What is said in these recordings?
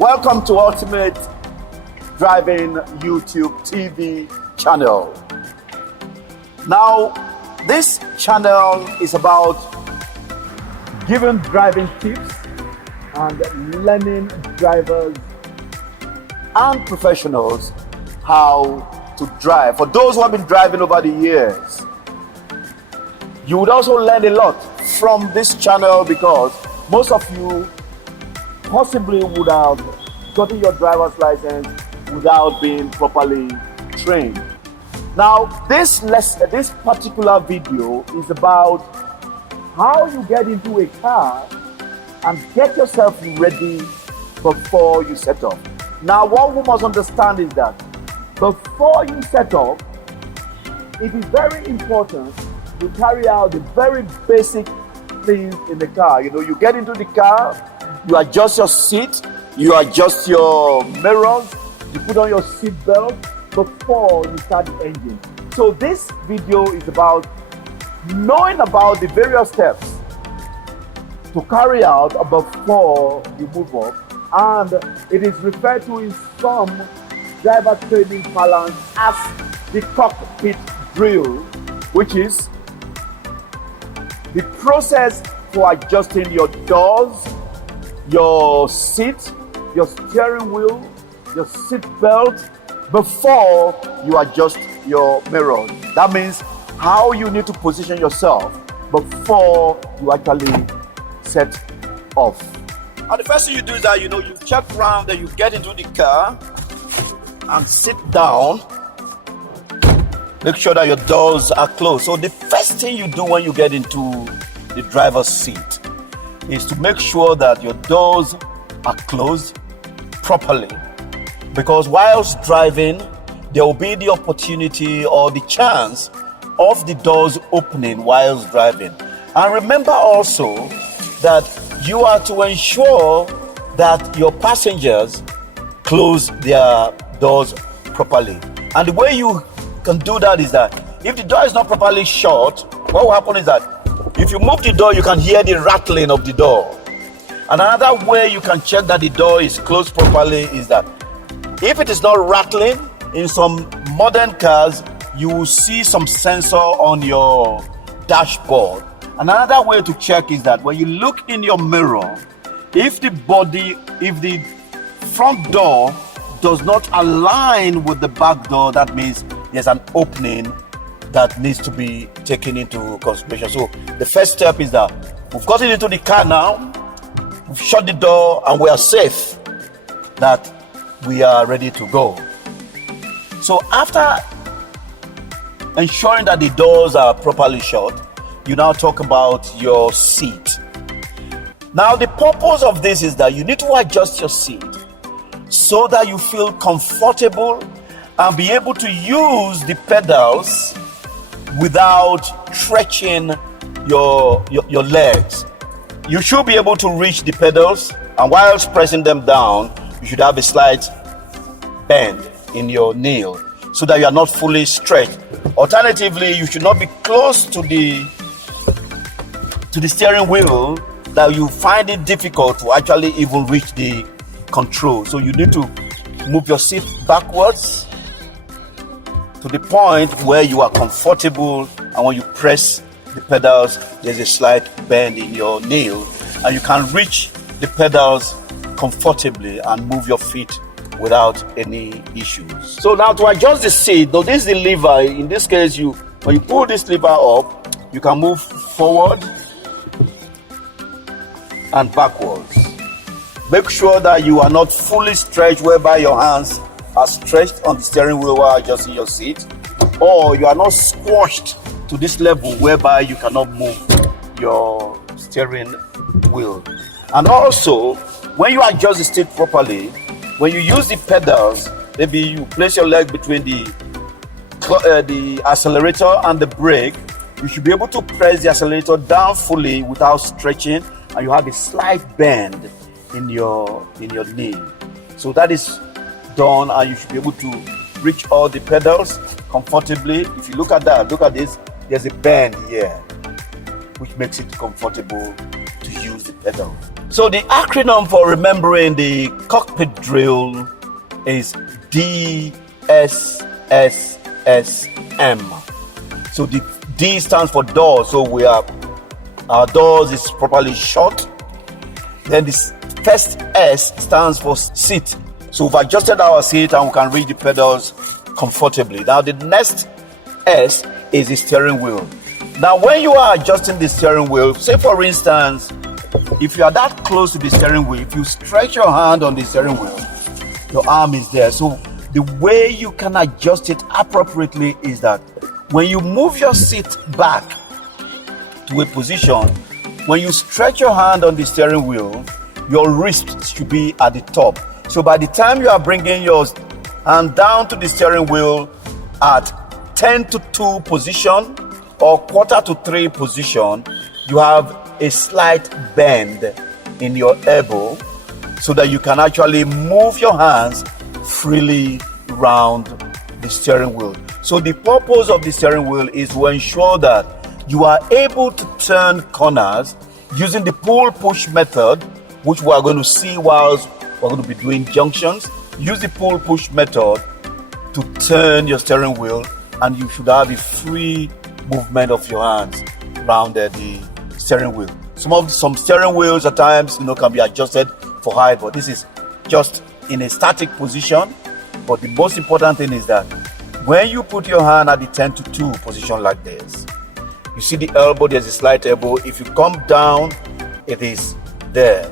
Welcome to Ultimate Driving YouTube TV channel. Now, this channel is about giving driving tips and learning drivers and professionals how to drive. For those who have been driving over the years, you would also learn a lot from this channel because most of you possibly would have gotten your driver's license without being properly trained. Now, this particular video is about how you get into a car and get yourself ready before you set off. Now, what we must understand is that before you set off, it is very important to carry out the very basic things in the car. You know, you get into the car, you adjust your seat, you adjust your mirrors, you put on your seat belt before you start the engine. So this video is about knowing about the various steps to carry out before you move up, and it is referred to in some driver training parlance as the cockpit drill, which is the process for adjusting your doors, your seat, your steering wheel, your seat belt before you adjust your mirrors. That means how you need to position yourself before you actually set off. And the first thing you do is that you check around, that you get into the car and sit down. Make sure that your doors are closed. So the first thing you do when you get into the driver's seat is to make sure that your doors are closed properly, because whilst driving there will be the opportunity or the chance of the doors opening whilst driving. And remember also that you are to ensure that your passengers close their doors properly. And the way you can do that is that if the door is not properly shut, what will happen is that if you move the door, you can hear the rattling of the door. And another way you can check that the door is closed properly is that if it is not rattling, in some modern cars, you will see some sensor on your dashboard. Another way to check is that when you look in your mirror, if the front door does not align with the back door, that means there's an opening that needs to be taken into consideration. So the first step is that we've gotten into the car now, we've shut the door, and we are safe, that we are ready to go. So after ensuring that the doors are properly shut, you now talk about your seat. Now the purpose of this is that you need to adjust your seat so that you feel comfortable and be able to use the pedals without stretching your legs. You should be able to reach the pedals, and whilst pressing them down, you should have a slight bend in your knee so that you are not fully stretched. Alternatively, you should not be close to the steering wheel that you find it difficult to actually even reach the control. So you need to move your seat backwards to the point where you are comfortable, and when you press the pedals, there's a slight bend in your knee, and you can reach the pedals comfortably and move your feet without any issues. So now to adjust the seat, though this is the lever, in this case, when you pull this lever up, you can move forward and backwards. Make sure that you are not fully stretched, whereby your hands are stretched on the steering wheel while adjusting your seat, or you are not squashed to this level whereby you cannot move your steering wheel. And also, when you adjust the seat properly, when you use the pedals, maybe you place your leg between the accelerator and the brake, you should be able to press the accelerator down fully without stretching, and you have a slight bend in your knee. So that is done, and you should be able to reach all the pedals comfortably. If you look at this, there's a bend here, which makes it comfortable to use the pedal. So the acronym for remembering the cockpit drill is D.S.S.S.M. So the D stands for door, so our doors is properly shut. Then this first S stands for seat. So we've adjusted our seat and we can reach the pedals comfortably. Now the next S is the steering wheel. Now when you are adjusting the steering wheel, say for instance, if you are that close to the steering wheel, if you stretch your hand on the steering wheel, your arm is there. So the way you can adjust it appropriately is that when you move your seat back to a position, when you stretch your hand on the steering wheel, your wrist should be at the top. So by the time you are bringing your hand down to the steering wheel at 10 to 2 position or quarter to 3 position, you have a slight bend in your elbow so that you can actually move your hands freely around the steering wheel. So the purpose of the steering wheel is to ensure that you are able to turn corners using the pull-push method, which we are going to see whilst we're going to be doing junctions. Use the pull-push method to turn your steering wheel, and you should have a free movement of your hands around the steering wheel. Some steering wheels at times can be adjusted for height, but this is just in a static position. But the most important thing is that when you put your hand at the 10 to 2 position like this, you see the elbow, there's a slight elbow. If you come down, it is there.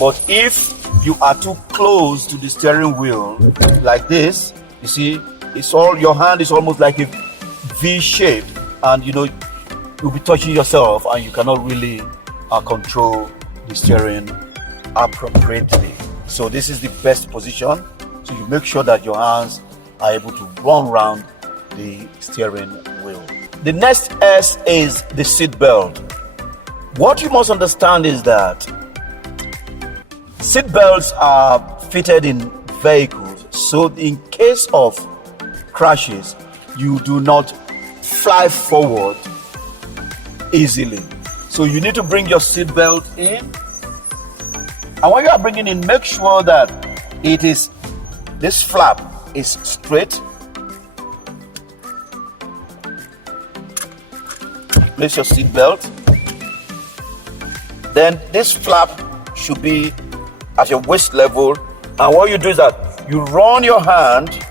But if you are too close to the steering wheel like this, you see, your hand is almost like a V shape, and you'll be touching yourself and you cannot really control the steering appropriately. So this is the best position. So you make sure that your hands are able to run around the steering wheel. The next S is the seat belt. What you must understand is that seat belts are fitted in vehicles, so in case of crashes, you do not fly forward easily. So you need to bring your seat belt in, and when you are bringing in, make sure that this flap is straight. Place your seat belt. Then this flap should be at your waist level, and what you do is that you run your hand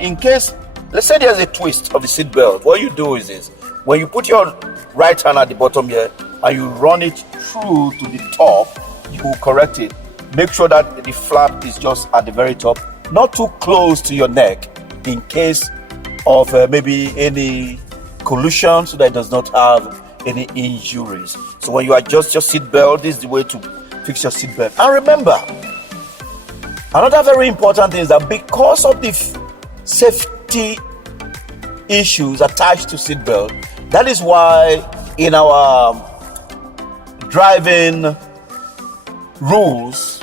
in case, let's say there's a twist of the seat belt. What you do is this: when you put your right hand at the bottom here and you run it through to the top, you will correct it. Make sure that the flap is just at the very top, not too close to your neck, in case of maybe any collision, so that it does not have any injuries. So when you adjust your seat belt, this is the way to fix your seat belt. And remember, another very important thing is that because of the safety issues attached to seat belt, that is why in our driving rules,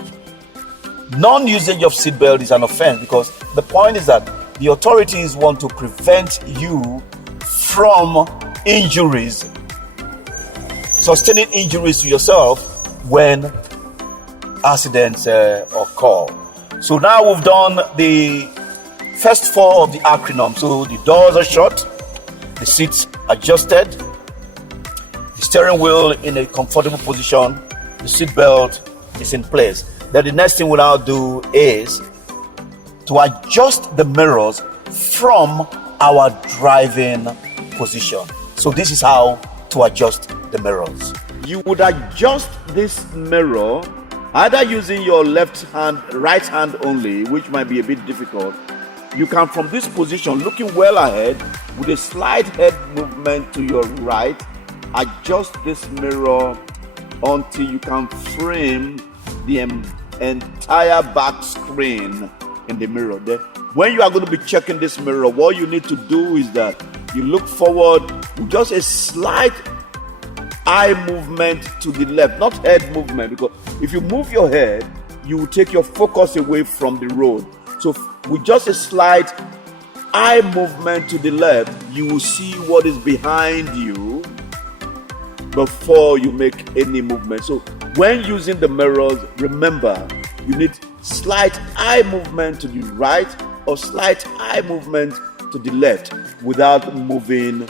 non-usage of seat belt is an offense, because the point is that the authorities want to prevent you from injuries, sustaining injuries to yourself when accidents occur. So now we've done the first 4 of the acronym. So the doors are shut, the seats adjusted, the steering wheel in a comfortable position, the seat belt is in place. Then the next thing we'll now do is to adjust the mirrors from our driving position. So this is how to adjust the mirrors. You would adjust this mirror either using your right hand only, which might be a bit difficult. You can, from this position, looking well ahead, with a slight head movement to your right, adjust this mirror until you can frame the entire back screen in the mirror. Then, when you are going to be checking this mirror, what you need to do is that you look forward with just a slight eye movement to the left, not head movement, because if you move your head, you will take your focus away from the road. So with just a slight eye movement to the left, you will see what is behind you before you make any movement. So when using the mirrors, remember you need slight eye movement to the right or slight eye movement to the left without moving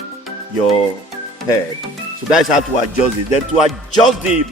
your head. So that's how to adjust it. Then to adjust the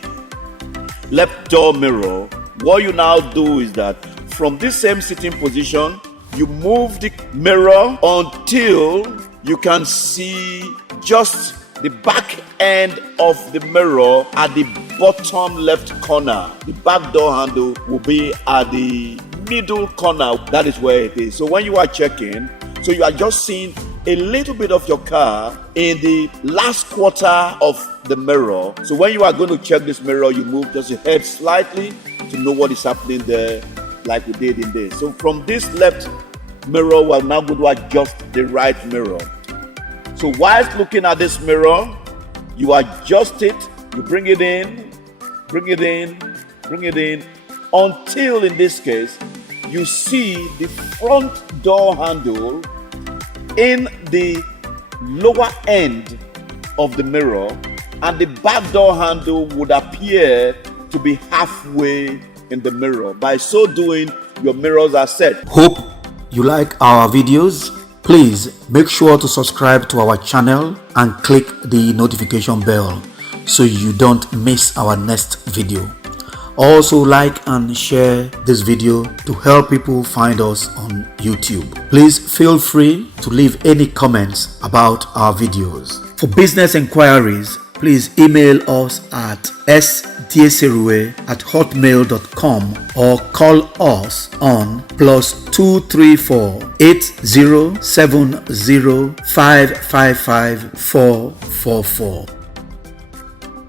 left door mirror, what you now do is that from this same sitting position, you move the mirror until you can see just the back end of the mirror at the bottom left corner. The back door handle will be at the middle corner. That is where it is. So when you are checking, so you are just seeing a little bit of your car in the last quarter of the mirror. So when you are going to check this mirror, you move just your head slightly to know what is happening there, like we did in this. So from this left mirror, we're now going to adjust the right mirror. So whilst looking at this mirror, you adjust it, you bring it in, bring it in, bring it in, until in this case, you see the front door handle in the lower end of the mirror, and the back door handle would appear to be halfway in the mirror. By so doing, your mirrors are set. Hope you like our videos. Please make sure to subscribe to our channel and click the notification bell so you don't miss our next video. Also like and share this video to help people find us on YouTube. Please feel free to leave any comments about our videos. For business inquiries, please email us at sdsrue@hotmail.com or call us on +234 8070 555 444.